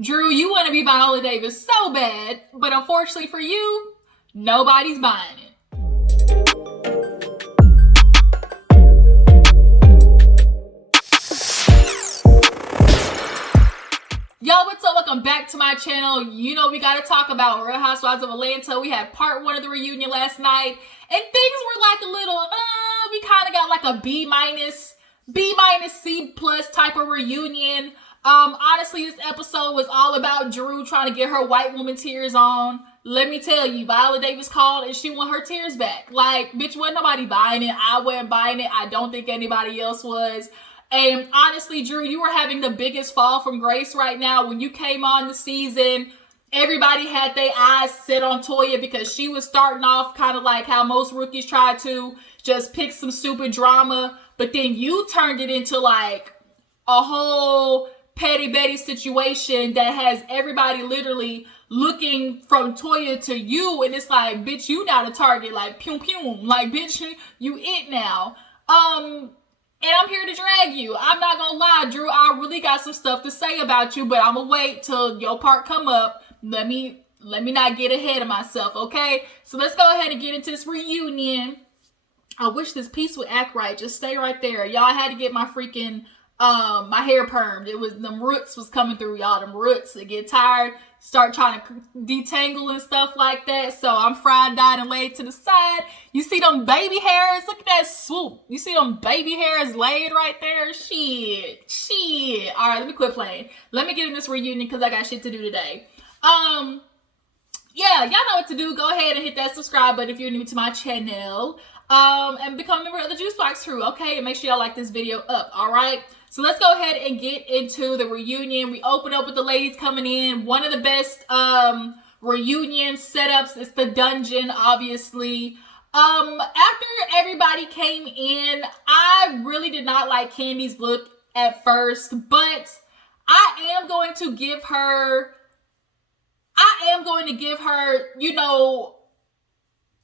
Drew, you want to be Viola Davis so bad, but unfortunately for you, nobody's buying it. Yo, what's up? Welcome back to my channel. You know we gotta talk about Real Housewives of Atlanta. We had part 1 of the reunion last night, and things were like a little, we kind of got like a B minus, C plus type of reunion. Honestly, this episode was all about Drew trying to get her white woman tears on. Let me tell you, Viola Davis called and she want her tears back. Like, bitch, wasn't nobody buying it. I wasn't buying it. I don't think anybody else was. And honestly, Drew, you were having the biggest fall from grace right now. When you came on the season, everybody had their eyes set on Toya because she was starting off kind of like how most rookies try to just pick some stupid drama. But then you turned it into like a whole Petty Betty situation that has everybody literally looking from Toya to you. And it's like, bitch, you not a target. Like, pew pew. Like, bitch, you it now. And I'm here to drag you. I'm not gonna lie, Drew, I really got some stuff to say about you, but I'm gonna wait till your part come up. Let me not get ahead of myself, okay? So let's go ahead and get into this reunion. I wish this piece would act right. Just stay right there. Y'all, I had to get my freaking, my hair permed. It was, them roots was coming through, y'all. Them roots, they get tired, start trying to detangle and stuff like that. So I'm fried, dyed, and laid to the side. You see them baby hairs? Look at that swoop. You see them baby hairs laid right there? Shit. All right, let me quit playing. Let me get in this reunion because I got shit to do today. Yeah, y'all know what to do. Go ahead and hit that subscribe button if you're new to my channel. And become a member of the Juice Box crew, okay? And make sure y'all like this video up, all right? So let's go ahead and get into the reunion. We open up with the ladies coming in. One of the best reunion setups is the dungeon, obviously. After everybody came in, I really did not like Candy's look at first, but I am going to give her, you know,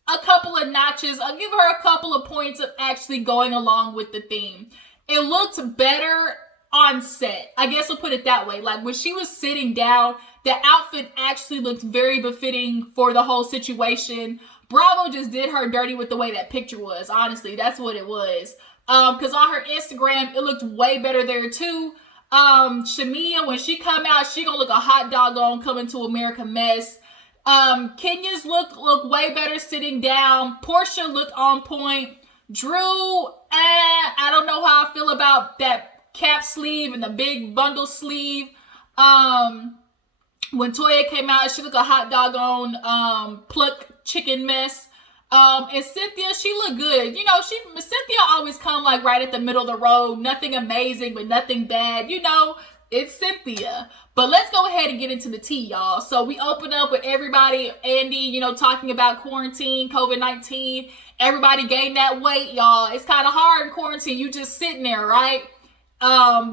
a couple of notches. I'll give her a couple of points of actually going along with the theme. It looked better on set. I guess I'll put it that way. Like when she was sitting down, the outfit actually looked very befitting for the whole situation. Bravo just did her dirty with the way that picture was. Honestly, that's what it was. Because on her Instagram, it looked way better there too. Shamia, when she come out, she gonna look a hot doggone Coming to America mess. Kenya's look way better sitting down. Porsha looked on point. Drew, I don't know how I feel about that cap sleeve and the big bundle sleeve. When Toya came out, she looked a hot doggone pluck chicken mess. And Cynthia, she looked good. You know, Cynthia always come like right at the middle of the road. Nothing amazing, but nothing bad. You know, it's Cynthia. But let's go ahead and get into the tea, y'all. So we open up with everybody, Andy, you know, talking about quarantine, COVID-19. Everybody gained that weight, y'all. It's kind of hard in quarantine. You just sitting there, right?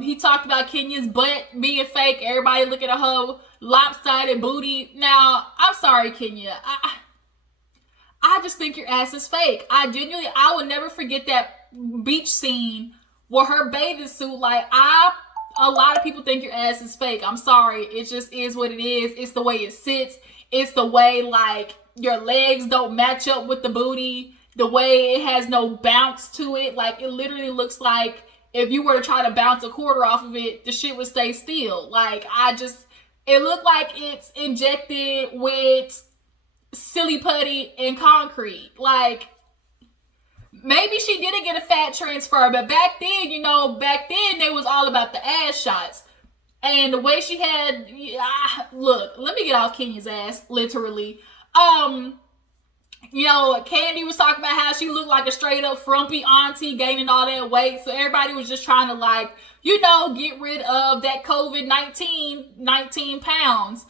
He talked about Kenya's butt being fake. Everybody looking at her lopsided booty. Now, I'm sorry, Kenya. I just think your ass is fake. I will never forget that beach scene where her bathing suit, like, a lot of people think your ass is fake. I'm sorry. It just is what it is. It's the way it sits. It's the way, like, your legs don't match up with the booty. The way it has no bounce to it. Like, it literally looks like if you were to try to bounce a quarter off of it, the shit would stay still. Like, it looked like it's injected with silly putty and concrete. Like, maybe she didn't get a fat transfer, but back then, you know, it was all about the ass shots. And the way she had, look, let me get off Kenya's ass, literally. You know, Candy was talking about how she looked like a straight up frumpy auntie gaining all that weight. So everybody was just trying to, like, you know, get rid of that COVID-19, 19 pounds.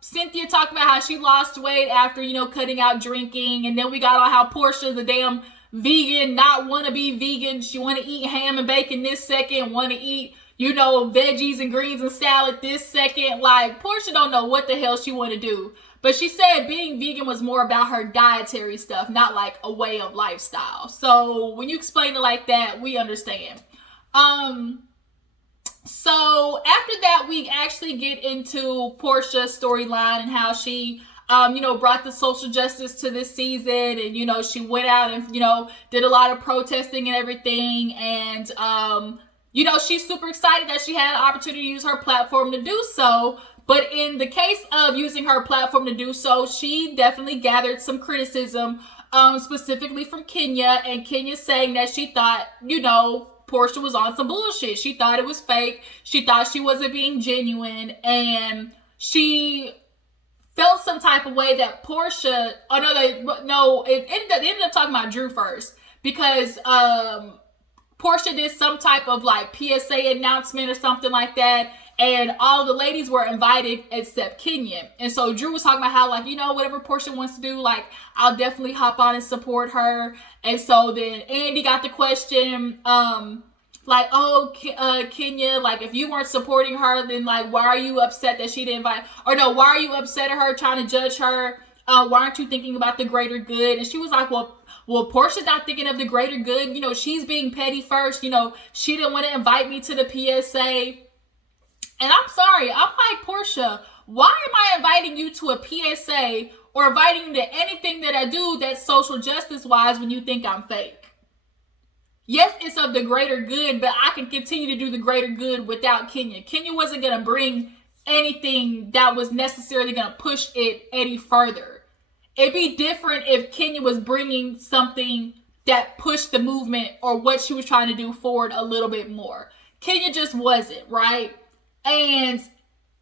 Cynthia talked about how she lost weight after, you know, cutting out drinking. And then we got on how Porsha, the damn vegan, not want to be vegan. She want to eat ham and bacon this second, want to eat, you know, veggies and greens and salad this second. Like, Porsha don't know what the hell she want to do. But she said being vegan was more about her dietary stuff, not like a way of lifestyle. So when you explain it like that, we understand. So after that, we actually get into Porsha's storyline and how she, brought the social justice to this season, and she went out and did a lot of protesting and everything, and she's super excited that she had an opportunity to use her platform to do so. But in the case of using her platform to do so, she definitely gathered some criticism, specifically from Kenya, and Kenya saying that she thought, Porsha was on some bullshit. She thought it was fake. She thought she wasn't being genuine, and she felt some type of way that Porsha. It ended up talking about Drew first, because Porsha did some type of like PSA announcement or something like that, and all the ladies were invited except Kenya. And so Drew was talking about how, like, whatever Porsha wants to do, like, I'll definitely hop on and support her. And so then Andy got the question, like, oh, Kenya, like, if you weren't supporting her, then, like, why are you upset that she didn't invite, or no, why are you upset at her, trying to judge her? Why aren't you thinking about the greater good? And she was like, well, Porsha's not thinking of the greater good. She's being petty first. She didn't want to invite me to the PSA. And I'm sorry, I'm like, Porsha, why am I inviting you to a PSA or inviting you to anything that I do that's social justice wise when you think I'm fake? Yes, it's of the greater good, but I can continue to do the greater good without Kenya. Kenya wasn't going to bring anything that was necessarily going to push it any further. It'd be different if Kenya was bringing something that pushed the movement or what she was trying to do forward a little bit more. Kenya just wasn't, right? And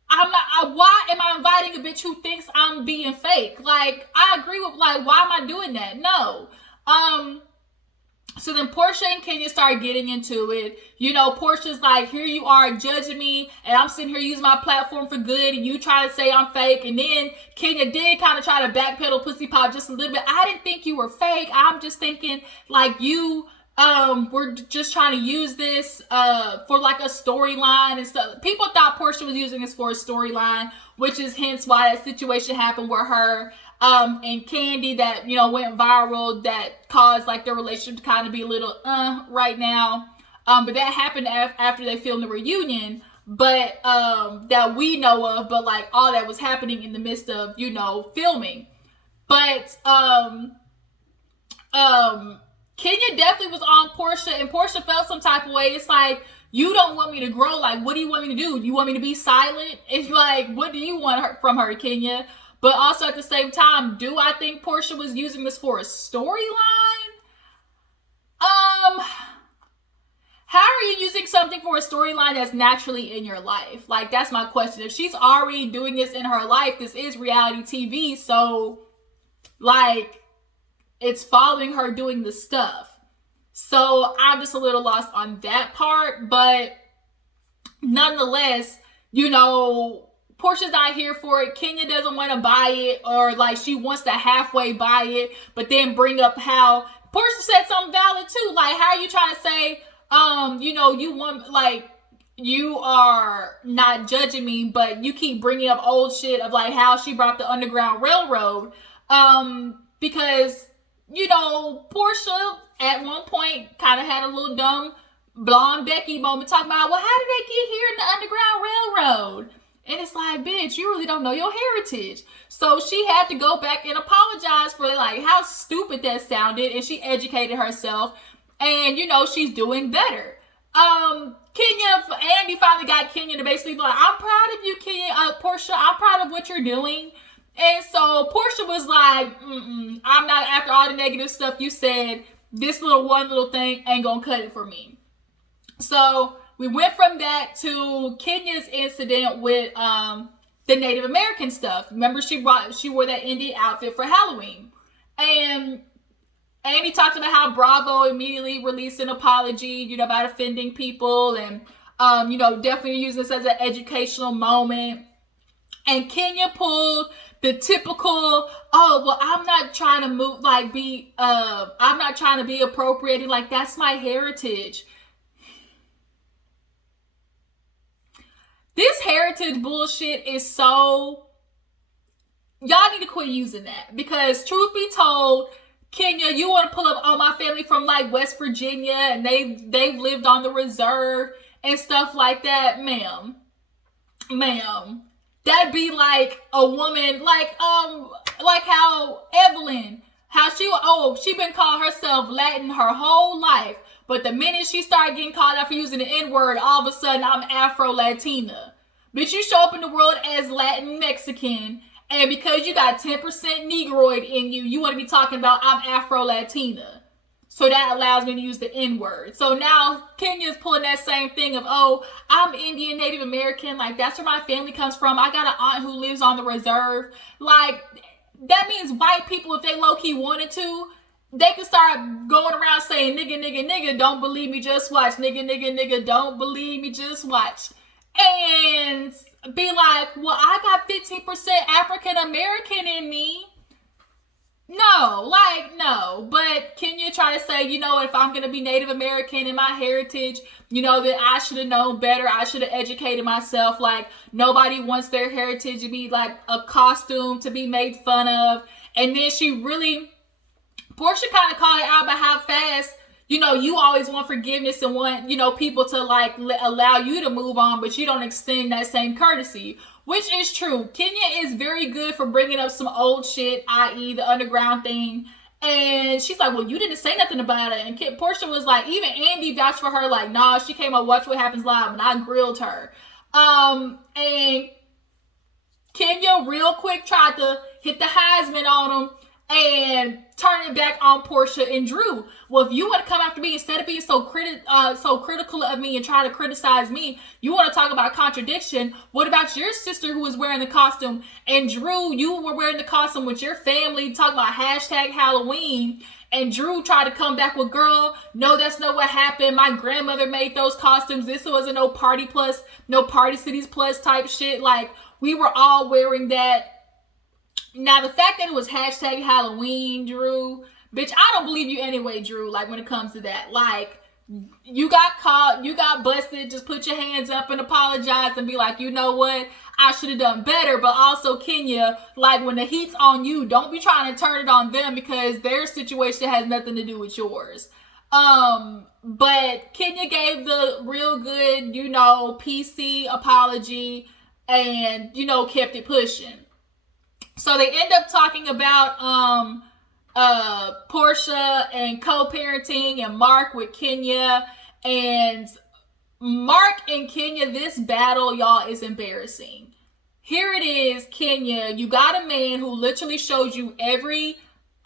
why am I inviting a bitch who thinks I'm being fake? Like, I agree with, like, why am I doing that? No. So then Porsha and Kenya started getting into it. Porsha's like, here you are judging me, and I'm sitting here using my platform for good, and you try to say I'm fake. And then Kenya did kind of try to backpedal, pussy pop just a little bit. I didn't think you were fake. I'm just thinking, like, you we're just trying to use this for like a storyline and stuff. People thought Porsha was using this for a storyline, which is hence why that situation happened with her and Candy that went viral, that caused like their relationship to kind of be a little right now. But that happened after they filmed the reunion, but that we know of. But like all that was happening in the midst of filming. But Kenya definitely was on Porsha, and Porsha felt some type of way. It's like, you don't want me to grow. Like, what do you want me to do? You want me to be silent? It's like, what do you want from her, Kenya? But also at the same time, do I think Porsha was using this for a storyline? How are you using something for a storyline that's naturally in your life? Like, that's my question. If she's already doing this in her life, this is reality TV, so, like, it's following her doing the stuff. So I'm just a little lost on that part. But nonetheless, Porsha's not here for it. Kenya doesn't want to buy it, or like she wants to halfway buy it, but then bring up how Porsha said something valid too. Like, how are you trying to say, you want, like, you are not judging me, but you keep bringing up old shit of like how she brought the Underground Railroad. Because Porsha at one point kind of had a little dumb blonde Becky moment talking about, well, how did they get here in the Underground Railroad? And it's like, bitch, you really don't know your heritage. So she had to go back and apologize for like how stupid that sounded, and she educated herself, and she's doing better. Andy finally got Kenya to basically be like, I'm proud of you, Kenya, Porsha, I'm proud of what you're doing. And so Porsha was like, I'm not, after all the negative stuff you said, this one little thing ain't gonna cut it for me. So we went from that to Kenya's incident with the Native American stuff. Remember, she wore that Indian outfit for Halloween. And Andy talked about how Bravo immediately released an apology, about offending people, and definitely using this as an educational moment. And Kenya pulled the typical, oh, well, I'm not trying to I'm not trying to be appropriating, like, that's my heritage. This heritage bullshit is so, y'all need to quit using that, because truth be told, Kenya, you want to pull up, oh, my family from like West Virginia, and they've lived on the reserve, and stuff like that, ma'am, that'd be like a woman, like how Evelyn, how she been called herself Latin her whole life, but the minute she started getting called out for using the N-word, all of a sudden I'm Afro-Latina. Bitch, you show up in the world as Latin Mexican, and because you got 10% Negroid in you, you want to be talking about I'm Afro-Latina. So that allows me to use the N-word. So now Kenya's pulling that same thing of, oh, I'm Indian, Native American. Like, that's where my family comes from. I got an aunt who lives on the reserve. Like, that means white people, if they low-key wanted to, they could start going around saying, nigga, nigga, nigga, don't believe me, just watch. Nigga, nigga, nigga, don't believe me, just watch. And be like, well, I got 15% African American in me. No. But can you try to say, if I'm going to be Native American in my heritage, that I should have known better. I should have educated myself. Like, nobody wants their heritage to be like a costume to be made fun of. And then Porsha kind of called it out about how fast, you always want forgiveness and want, people to like allow you to move on, but you don't extend that same courtesy. Which is true. Kenya is very good for bringing up some old shit, i.e. the underground thing. And she's like, well, you didn't say nothing about it. And Porsha was like, even Andy vouched for her, like, nah, she came on Watch What Happens Live and I grilled her. And Kenya real quick tried to hit the Heisman on him and turn it back on Porsha and Drew. Well, if you want to come after me, instead of being so critical of me and try to criticize me, you want to talk about contradiction. What about your sister who was wearing the costume? And Drew, you were wearing the costume with your family, talking about #Halloween. And Drew tried to come back with, girl, no, that's not what happened. My grandmother made those costumes. This wasn't no Party Cities Plus type shit. Like, we were all wearing that. Now, the fact that it was #Halloween, Drew, bitch, I don't believe you anyway, Drew, like, when it comes to that. Like, you got caught, you got busted, just put your hands up and apologize and be like, you know what, I should have done better. But also, Kenya, like, when the heat's on you, don't be trying to turn it on them because their situation has nothing to do with yours. But Kenya gave the real good, PC apology and, kept it pushing. So they end up talking about Porsha and co-parenting and Marc with Kenya. And Marc and Kenya, this battle, y'all, is embarrassing. Here it is, Kenya. You got a man who literally shows you every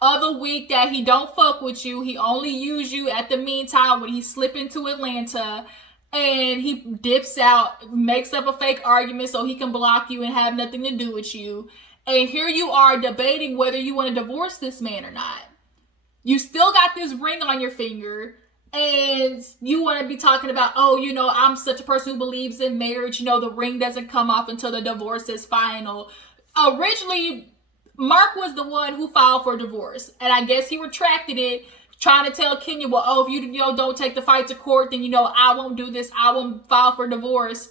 other week that he don't fuck with you. He only use you at the meantime when he slip into Atlanta. And he dips out, makes up a fake argument so he can block you and have nothing to do with you. And here you are debating whether you want to divorce this man or not. You still got this ring on your finger. And you want to be talking about, oh, I'm such a person who believes in marriage. The ring doesn't come off until the divorce is final. Originally, Marc was the one who filed for divorce. And I guess he retracted it, trying to tell Kenya, well, oh, if you don't take the fight to court, then, I won't do this. I won't file for divorce.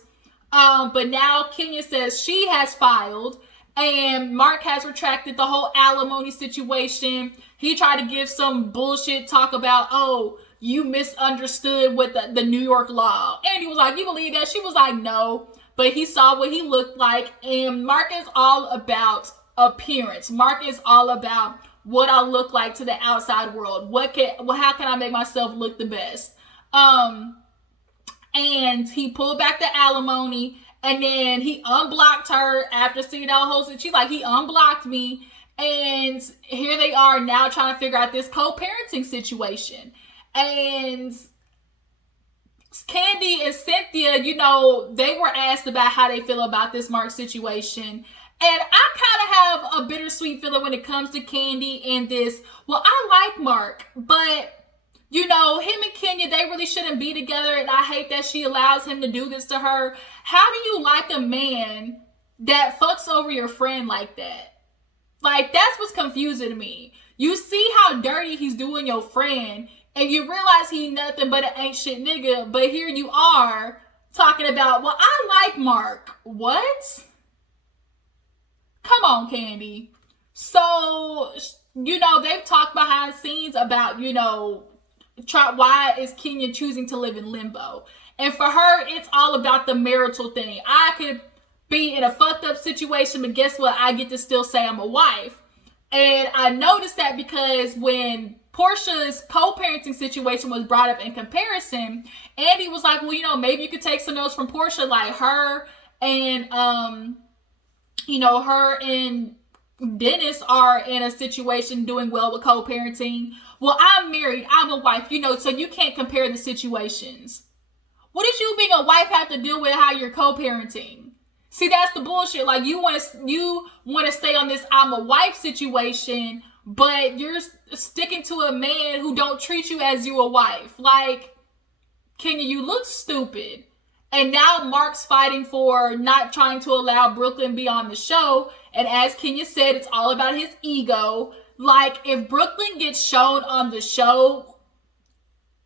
But now Kenya says she has filed. And Marc has retracted the whole alimony situation. He tried to give some bullshit talk about, oh, you misunderstood with the New York law. And he was like, you believe that? She was like, no. But he saw what he looked like. And Marc is all about appearance. Marc is all about what I look like to the outside world. How can I make myself look the best? And he pulled back the alimony. And then he unblocked her after seeing that whole thing. She's like, he unblocked me. And here they are now trying to figure out this co-parenting situation. And Candy and Cynthia, they were asked about how they feel about this Marc situation. And I kind of have a bittersweet feeling when it comes to Candy and this. Well, I like Marc, but him and Kenya, they really shouldn't be together, and I hate that she allows him to do this to her. How do you like a man that fucks over your friend like that? Like, that's what's confusing to me. You see how dirty he's doing your friend, and you realize he nothing but an ain't shit nigga, but here you are talking about, well, I like Marc. What? Come on, Candy. So, they've talked behind the scenes about, why is Kenya choosing to live in limbo? And for her, it's all about the marital thing. I could be in a fucked up situation, but guess what? I get to still say I'm a wife. And I noticed that because when Porsha's co-parenting situation was brought up in comparison, Andy was like, well, you know, maybe you could take some notes from Porsha, like her and, you know, her and Dennis are in a situation doing well with co-parenting. Well, I'm married, I'm a wife, you know, so you can't compare the situations. What does you being a wife have to do with how you're co-parenting? See, that's the bullshit. Like, you want to stay on this I'm a wife situation, but you're sticking to a man who don't treat you as you a wife. Like, Kenya, you look stupid. And now Marc's fighting for not trying to allow Brooklyn be on the show. And as Kenya said, it's all about his ego. Like, if Brooklyn gets shown on the show,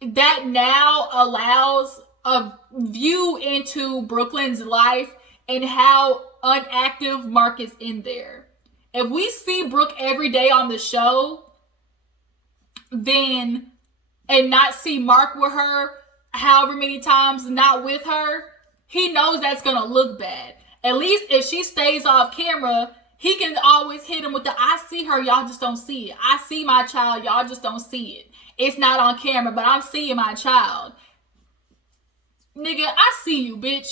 that now allows a view into Brooklyn's life and how unactive Marc is in there. If we see Brooke every day on the show, then, and not see Marc with her however many times not with her, he knows that's gonna look bad. At least if she stays off camera, he can always hit him with the, I see her, y'all just don't see it. I see my child, y'all just don't see it. It's not on camera, but I'm seeing my child. Nigga, I see you, bitch.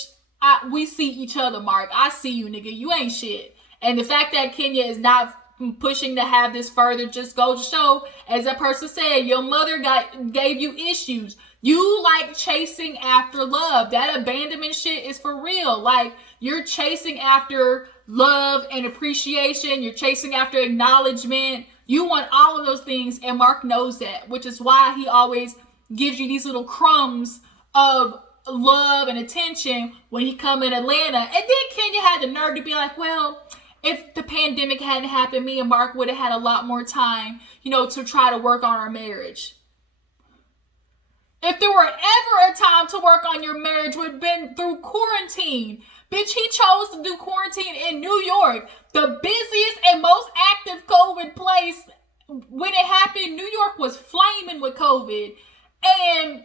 We see each other, Marc. I see you, nigga. You ain't shit. And the fact that Kenya is not pushing to have this further just goes to show, as that person said, your mother gave you issues. You like chasing after love. That abandonment shit is for real. Like, you're chasing after love and appreciation. You're chasing after acknowledgement. You want all of those things, and Marc knows that, which is why he always gives you these little crumbs of love and attention when he come in Atlanta. And then Kenya had the nerve to be like, well, if the pandemic hadn't happened, me and Marc would have had a lot more time, you know, to try to work on our marriage. If there were ever a time to work on your marriage, would have been through quarantine. Bitch, he chose to do quarantine in New York, the busiest and most active COVID place. When it happened, New York was flaming with COVID. And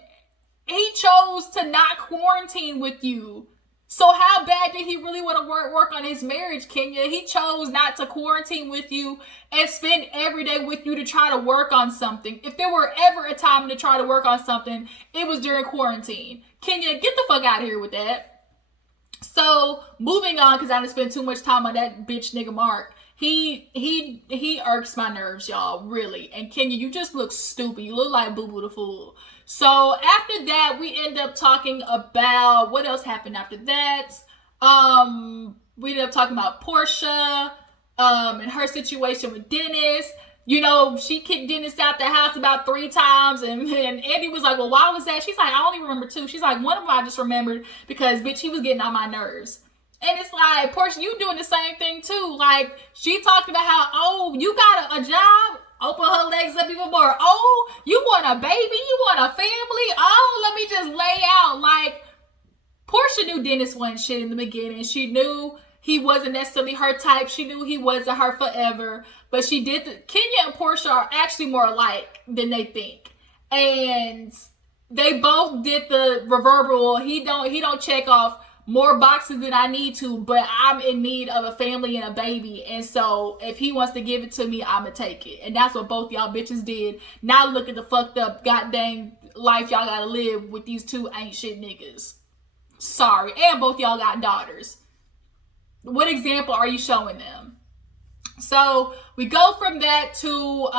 he chose to not quarantine with you. So how bad did he really want to work on his marriage, Kenya? He chose not to quarantine with you and spend every day with you to try to work on something. If there were ever a time to try to work on something, it was during quarantine. Kenya, get the fuck out of here with that. So, moving on, because I didn't spend too much time on that bitch nigga Marc. He irks my nerves, y'all, really. And Kenya, you just look stupid. You look like Boo Boo the Fool. So after that, we end up talking about what else happened after that. We ended up talking about Porsha, and her situation with Dennis. You know, she kicked Dennis out the house about 3 times, and Andy was like, well, why was that? She's like, I only remember 2. She's like, one of them I just remembered because, bitch, he was getting on my nerves. And it's like, Porsha, you doing the same thing too. Like, she talked about how, oh, you got a job? Open her legs up even more. Oh, you want a baby? You want a family? Oh, let me just lay out. Like, Porsha knew Dennis wasn't shit in the beginning. She knew he wasn't necessarily her type. She knew he wasn't her forever. But she did. Kenya and Porsha are actually more alike than they think. And they both did the reverberal. He don't check off more boxes than I need to, but I'm in need of a family and a baby. And so if he wants to give it to me, I'ma take it. And that's what both y'all bitches did. Now look at the fucked up goddamn life y'all gotta live with these 2 ain't shit niggas. Sorry. And both y'all got daughters. What example are you showing them? So we go from that to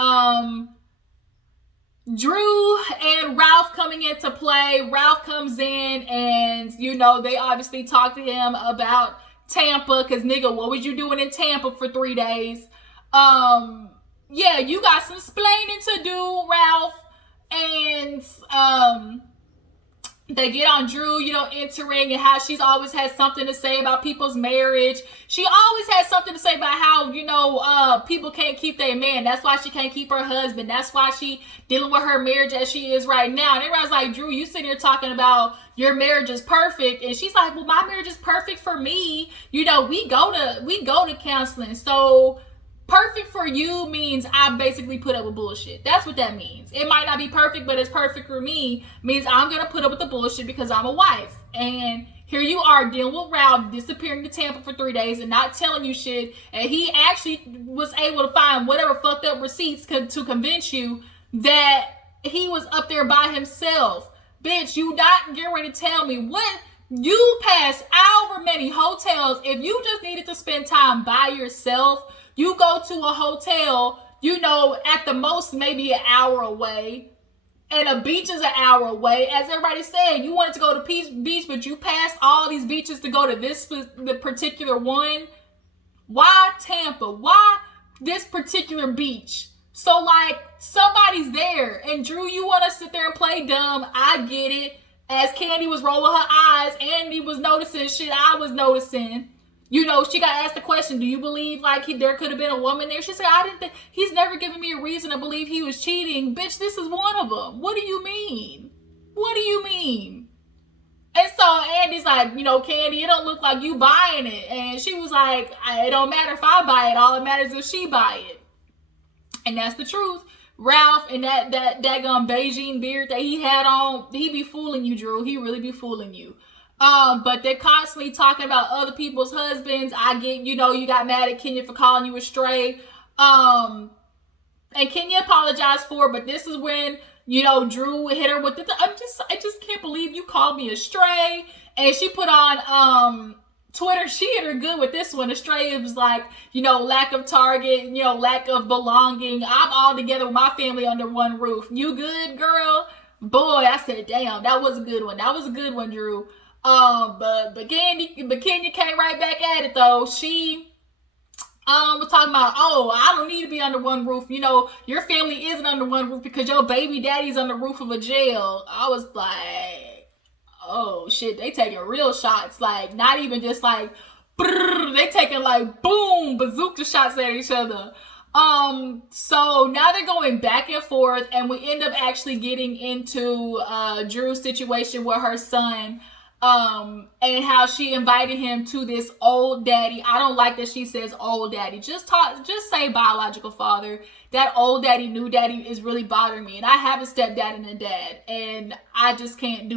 Drew and Ralph coming into play. Ralph comes in and, you know, they obviously talk to him about Tampa, because nigga, what was you doing in Tampa for 3 days? Yeah, you got some splaining to do, Ralph. And they get on Drew, you know, entering, and how she's always had something to say about people's marriage. She always has something to say about how, you know, people can't keep their man. That's why she can't keep her husband. That's why she dealing with her marriage as she is right now. And everybody's like, Drew, you sitting here talking about your marriage is perfect. And she's like, well, my marriage is perfect for me. You know, we go to counseling. So perfect for you means I basically put up with bullshit. That's what that means. It might not be perfect, but it's perfect for me means I'm going to put up with the bullshit because I'm a wife. And here you are dealing with Ralph disappearing to Tampa for 3 days and not telling you shit. And he actually was able to find whatever fucked up receipts to convince you that he was up there by himself. Bitch, you not getting ready to tell me what you passed however many hotels. If you just needed to spend time by yourself, you go to a hotel, you know, at the most maybe an hour away, and a beach is an hour away. As everybody said, you wanted to go to beach, but you passed all these beaches to go to the particular one. Why Tampa? Why this particular beach? So, like, somebody's there. And Drew, you want to sit there and play dumb. I get it. As Candy was rolling her eyes, Andy was noticing shit I was noticing. You know, she got asked the question, do you believe, like, there could have been a woman there? She said, I didn't think, he's never given me a reason to believe he was cheating. Bitch, this is one of them. What do you mean? What do you mean? And so Andy's like, you know, Candy, it don't look like you buying it. And she was like, it don't matter if I buy it. All that matters is if she buy it. And that's the truth. Ralph and that Beijing beard that he had on, he be fooling you, Drew. He really be fooling you. But they're constantly talking about other people's husbands. I get, you know, you got mad at Kenya for calling you a stray. And Kenya apologized for it, but this is when, you know, Drew hit her with I just can't believe you called me a stray. And she put on, Twitter, she hit her good with this one. A stray was like, you know, lack of target, you know, lack of belonging. I'm all together with my family under one roof. You good, girl? Boy, I said, damn, that was a good one. That was a good one, Drew. But Kenya came right back at it though. She was talking about, oh, I don't need to be under one roof. You know, your family isn't under one roof because your baby daddy's on the roof of a jail. I was like, oh shit, they taking real shots. Like, not even just like, brrr, they taking like boom, bazooka shots at each other. So now they're going back and forth, and we end up actually getting into Drew's situation with her son. And how she invited him to this old daddy. I don't like that she says old daddy. Just say biological father. That old daddy, new daddy is really bothering me. And I have a stepdad and a dad. And I just can't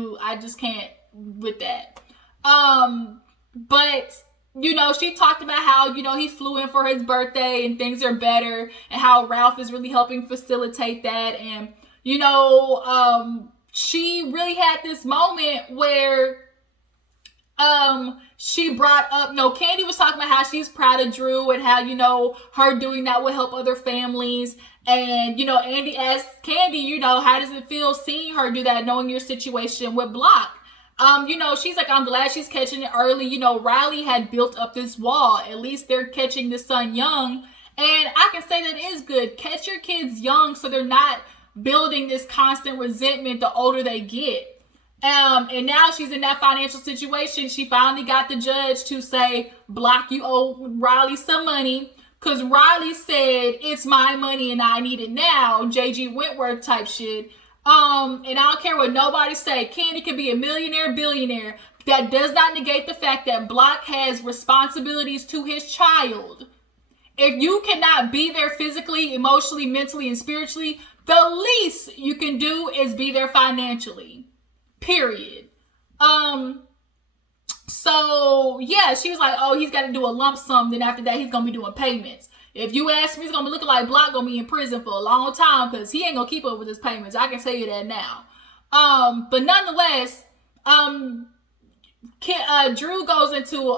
with that. But, you know, she talked about how, you know, he flew in for his birthday and things are better. And how Ralph is really helping facilitate that. And, you know, she really had this moment where she brought up, no, Candy was talking about how she's proud of Drew and how, you know, her doing that will help other families. And, you know, Andy asked Candy, you know, how does it feel seeing her do that, knowing your situation with Block? You know, she's like, I'm glad she's catching it early. You know, Riley had built up this wall. At least they're catching the son young. And I can say that is good. Catch your kids young so they're not building this constant resentment the older they get. And now she's in that financial situation. She finally got the judge to say, Block, you owe Riley some money. Because Riley said, it's my money and I need it now. JG Wentworth type shit. And I don't care what nobody say. Candy could be a millionaire, billionaire. That does not negate the fact that Block has responsibilities to his child. If you cannot be there physically, emotionally, mentally, and spiritually, the least you can do is be there financially. Period. So yeah, she was like, oh, he's got to do a lump sum. Then after that, he's going to be doing payments. If you ask me, he's going to be looking like Block going to be in prison for a long time because he ain't going to keep up with his payments. I can tell you that now. But nonetheless, Drew goes into,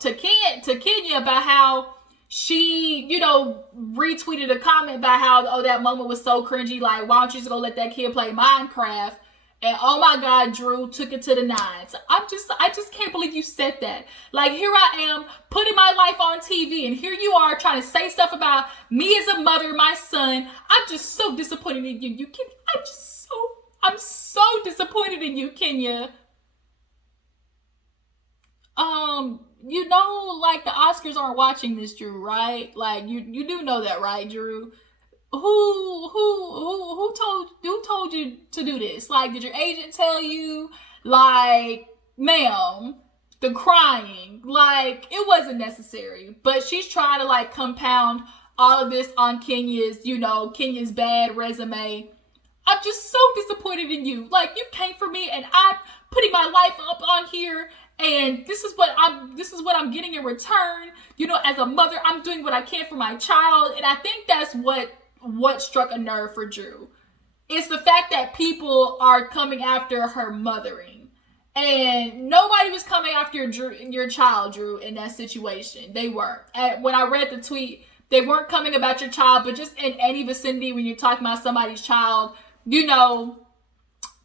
to Kenya about how she, you know, retweeted a comment about how, oh, that moment was so cringy. Like, why don't you just go let that kid play Minecraft? And oh my God, Drew took it to the nines. I just can't believe you said that. Like, here I am putting my life on TV and here you are trying to say stuff about me as a mother, my son. I'm just so disappointed in you. I'm so disappointed in you, Kenya. You know, like the Oscars aren't watching this, Drew, right? Like you do know that, right, Drew? Who told you to do this? Like, did your agent tell you? Like, ma'am, the crying, like, it wasn't necessary. But she's trying to like compound all of this on Kenya's, you know, Kenya's bad resume. I'm just so disappointed in you. Like, you came for me and I'm putting my life up on here, and this is what I'm getting in return. You know, as a mother, I'm doing what I can for my child. And I think that's what struck a nerve for Drew. It's the fact that people are coming after her mothering. And nobody was coming after your child, Drew, in that situation. They weren't. When I read the tweet, they weren't coming about your child, but just in any vicinity when you're talking about somebody's child, you know,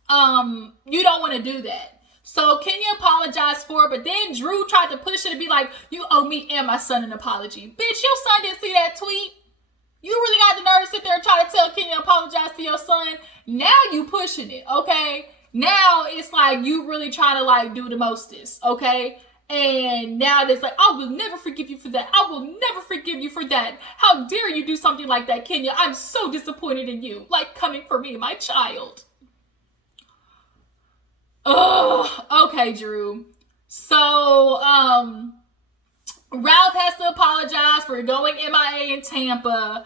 you don't want to do that. So Kenya apologized for it, but then Drew tried to push it and be like, you owe me and my son an apology. Bitch, your son didn't see that tweet. You really got the nerve to sit there and try to tell Kenya apologize to your son. Now you pushing it, okay? Now it's like you really trying to like do the mostest, okay? And now it's like, I will never forgive you for that. I will never forgive you for that. How dare you do something like that, Kenya? I'm so disappointed in you. Like, coming for me, my child. Ugh. Okay, Drew. So, Ralph has to apologize for going MIA in Tampa.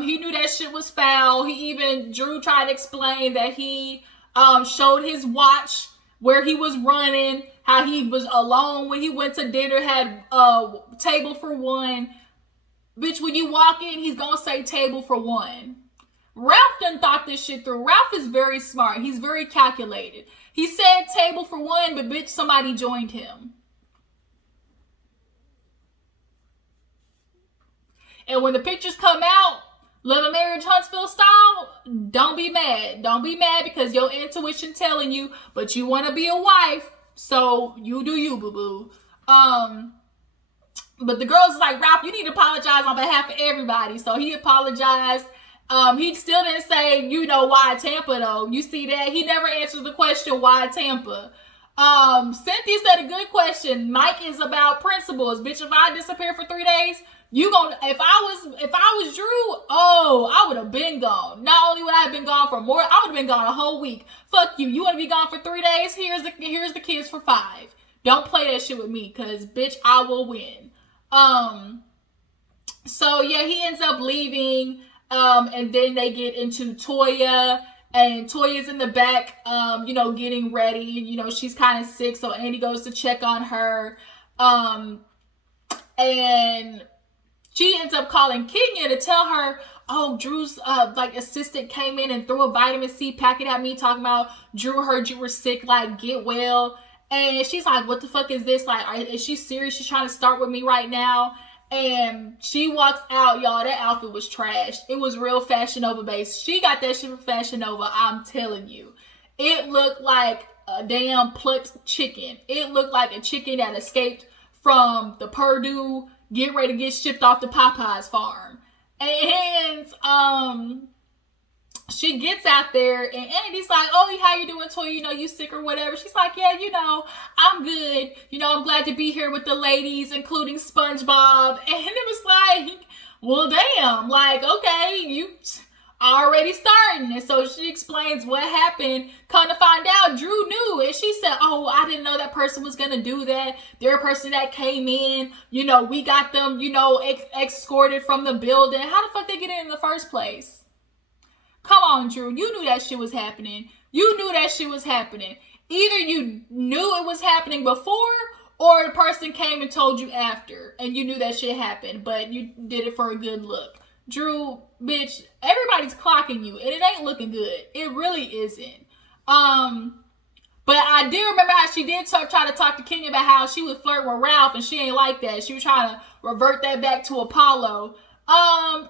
He knew that shit was foul. Drew tried to explain that he showed his watch where he was running, how he was alone when he went to dinner, had a table for one. Bitch, when you walk in, he's gonna say table for one. Ralph done thought this shit through. Ralph is very smart. He's very calculated. He said table for one, but bitch, somebody joined him. And when the pictures come out, Love and Marriage Huntsville style, don't be mad. Don't be mad because your intuition telling you, but you want to be a wife, so you do you, boo-boo. But the girl's like, Ralph, you need to apologize on behalf of everybody. So he apologized. He still didn't say, you know, why Tampa, though. You see that? He never answered the question, why Tampa? Cynthia said a good question. Mike is about principles. Bitch, if I disappear for 3 days, if I was Drew, oh, I would have been gone. Not only would I have been gone for more, I would have been gone a whole week. Fuck you. You want to be gone for 3 days? Here's the kids for 5. Don't play that shit with me, cause bitch, I will win. So yeah, he ends up leaving. And then they get into Toya, and Toya's in the back, you know, getting ready. You know, she's kind of sick, so Andy goes to check on her. And she ends up calling Kenya to tell her, oh, Drew's like assistant came in and threw a vitamin C packet at me, talking about Drew heard you were sick, like get well. And she's like, what the fuck is this? Like, is she serious? She's trying to start with me right now. And she walks out, y'all. That outfit was trash. It was real Fashion Nova based. She got that shit from Fashion Nova. I'm telling you. It looked like a damn plucked chicken. It looked like a chicken that escaped from the Purdue, get ready to get shipped off the Popeyes farm. And she gets out there, and Andy's like, oh, how you doing, Toya? You know, you sick or whatever? She's like, yeah, you know, I'm good. You know, I'm glad to be here with the ladies, including SpongeBob. And it was like, well, damn. Like, okay, you already starting. And so she explains what happened. Come to find out, Drew knew. And she said, oh, I didn't know that person was going to do that. They're a person that came in. You know, we got them, you know, escorted from the building. How the fuck they get in the first place? Come on, Drew. You knew that shit was happening. You knew that shit was happening. Either you knew it was happening before, or the person came and told you after, and you knew that shit happened, but you did it for a good look. Drew, bitch, everybody's clocking you, and it ain't looking good. It really isn't. But I do remember how she did try to talk to Kenya about how she would flirt with Ralph, and she ain't like that. She was trying to revert that back to Apollo.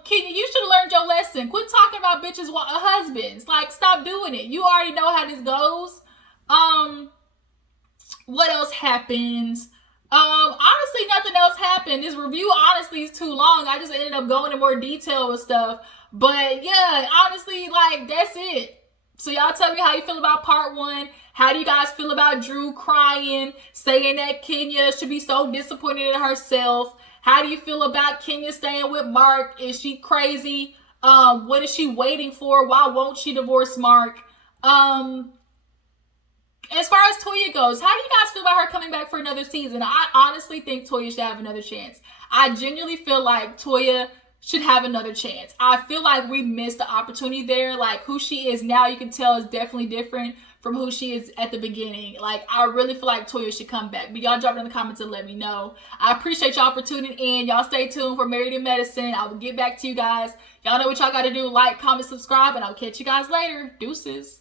Kenya, you should have learned your lesson. Quit talking about bitches' husbands. Like, stop doing it. You already know how this goes. What else happens? Honestly, nothing else happened. This review, honestly, is too long. I just ended up going in more detail with stuff. But, yeah, honestly, like, that's it. So, y'all tell me how you feel about part 1. How do you guys feel about Drew crying, saying that Kenya should be so disappointed in herself? How do you feel about Kenya staying with Marc? Is she crazy? What is she waiting for? Why won't she divorce Marc? As far as Toya goes, how do you guys feel about her coming back for another season? I honestly think Toya should have another chance. I genuinely feel like Toya should have another chance. I feel like we missed the opportunity there. Like, who she is now, you can tell is definitely different from who she is at the beginning. Like, I really feel like Toya should come back. But y'all drop it in the comments and let me know. I appreciate y'all for tuning in. Y'all stay tuned for Married in Medicine. I will get back to you guys. Y'all know what y'all got to do. Like, comment, subscribe, and I'll catch you guys later. Deuces.